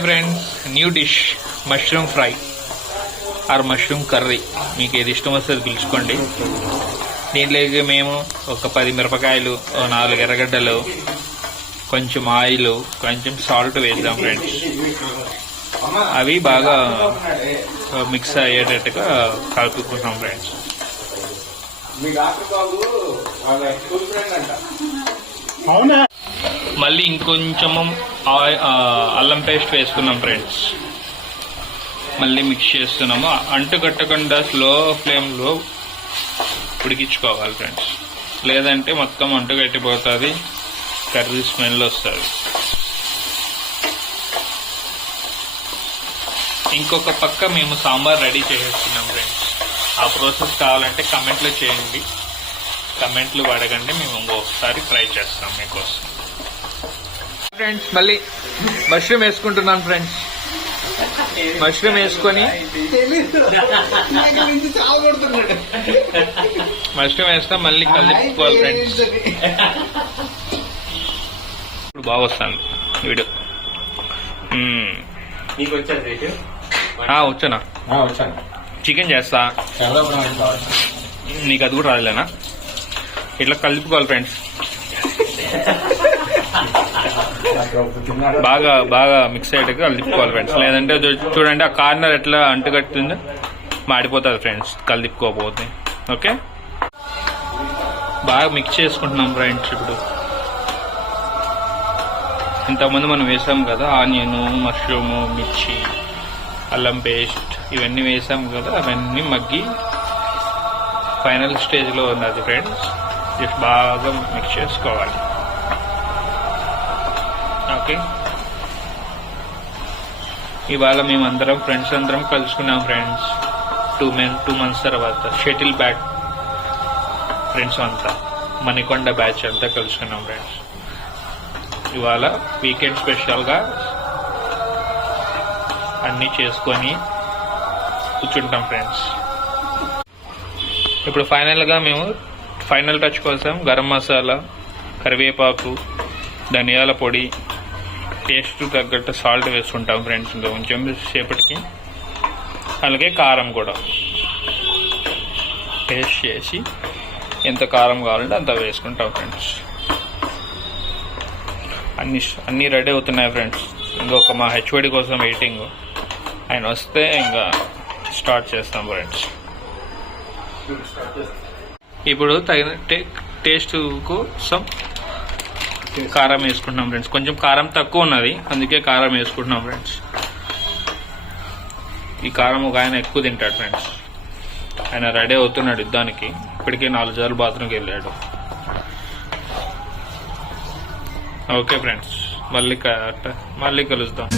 Hi friends, new dish mushroom fry or mushroom curry, మీకు ఏది ఇష్టం వస్తుంది పిలుచుకోండి. దీంట్లోకి మేము ఒక 10 మిరపకాయలు, 4 ఎర్రగడ్డలు, కొంచెం ఆయిల్, కొంచెం సాల్ట్ వేద్దాం ఫ్రెండ్స్. అవి బాగా మిక్స్ అయ్యేటట్టుగా కలుపుకుంటాం ఫ్రెండ్స్. మళ్ళీ ఇంకొంచెము అల్లం పేస్ట్ వేసుకున్నాం ఫ్రెండ్స్. మళ్ళీ మిక్స్ చేస్తున్నాము. అంటుకట్టకుండా స్లో ఫ్లేమ్లో ఉడికించుకోవాలి ఫ్రెండ్స్, లేదంటే మొత్తం అంటుకట్టిపోతుంది, కర్రీ స్మెల్ వస్తుంది. ఇంకొక పక్క మేము సాంబార్ రెడీ చేసేస్తున్నాం ఫ్రెండ్స్. ఆ ప్రాసెస్ కావాలంటే కమెంట్లో చేయండి, కమెంట్లు అడగండి, మేము ఇంకొకసారి ట్రై చేస్తాం మీకోసం. ఫ్రెండ్స్ మళ్ళీ మష్రూమ్ వేసుకుంటున్నాను ఫ్రెండ్స్. మష్రూమ్ వేసుకొని మష్రూమ్ వేస్తాం, మళ్ళీ కలుపుకోవాలి ఫ్రెండ్స్. ఇప్పుడు బాగా వస్తాను వీడియో. వచ్చానా? చికెన్ చేస్తా, నీకు అది కూడా రాలేనా? ఇట్లా కలుపుకోవాలి ఫ్రెండ్స్. బాగా బాగా మిక్స్ అయ్యేట్టుగా కలుపుకోవాలి ఫ్రెండ్స్, లేదంటే చూడండి ఆ కార్నర్ ఎట్లా అంటుకట్టిందో మాడిపోతుంది ఫ్రెండ్స్ కలుపుకోకపోతే. ఓకే, బాగా మిక్స్ చేసుకుంటున్నాం ఫ్రెండ్స్. ఇప్పుడు ఇంతకుముందు మనం వేసాం కదా, ఆనియన్, మష్రూమ్, మిర్చి, అల్లం పేస్ట్ ఇవన్నీ వేసాం కదా, అవన్నీ మగ్గి ఫైనల్ స్టేజ్లో ఉన్నది ఫ్రెండ్స్. జస్ట్ బాగా మిక్స్ చేసుకోవాలి. ఓకే, ఇవాళ మేమందరం ఫ్రెండ్స్ అందరం కలుసుకున్నాం ఫ్రెండ్స్. 2 months తర్వాత షటిల్ బ్యాట్ ఫ్రెండ్స్ అంతా, మణికొండ బ్యాచ్ అంతా కలుసుకున్నాం ఫ్రెండ్స్. ఇవాళ వీకెండ్ స్పెషల్గా అన్నీ చేసుకొని కూర్చుంటాం ఫ్రెండ్స్. ఇప్పుడు ఫైనల్గా మేము ఫైనల్ టచ్ కోసం గరం మసాలా, కరివేపాకు, ధనియాల పొడి, టేస్ట్ తగ్గట్టు సాల్ట్ వేసుకుంటాం ఫ్రెండ్స్. ఇంకా కొంచెం సేపటికి అలాగే కారం కూడా టేస్ట్ చేసి ఎంత కారం కావాలంటే అంత వేసుకుంటాం ఫ్రెండ్స్. అన్నీ రెడీ అవుతున్నాయి ఫ్రెండ్స్. ఇంకొక మా హెచ్ఓడి కోసం వెయిటింగ్, ఆయన వస్తే ఇంకా స్టార్ట్ చేస్తాం ఫ్రెండ్స్. ఇప్పుడు తగిన టేస్ట్ కోసం కారం వేసుకుంటున్నాం ఫ్రెండ్స్. కొంచెం కారం తక్కువ ఉన్నది, అందుకే కారం వేసుకుంటున్నాం ఫ్రెండ్స్. ఈ కారం ఒక ఆయన ఎక్కువ తింటాడు ఫ్రెండ్స్. ఆయన రెడీ అవుతున్నాడు యుద్ధానికి. ఇప్పటికే 4 సార్లు బాత్రూమ్కి వెళ్ళాడు. ఓకే ఫ్రెండ్స్, మళ్ళీ కలుద్దాం.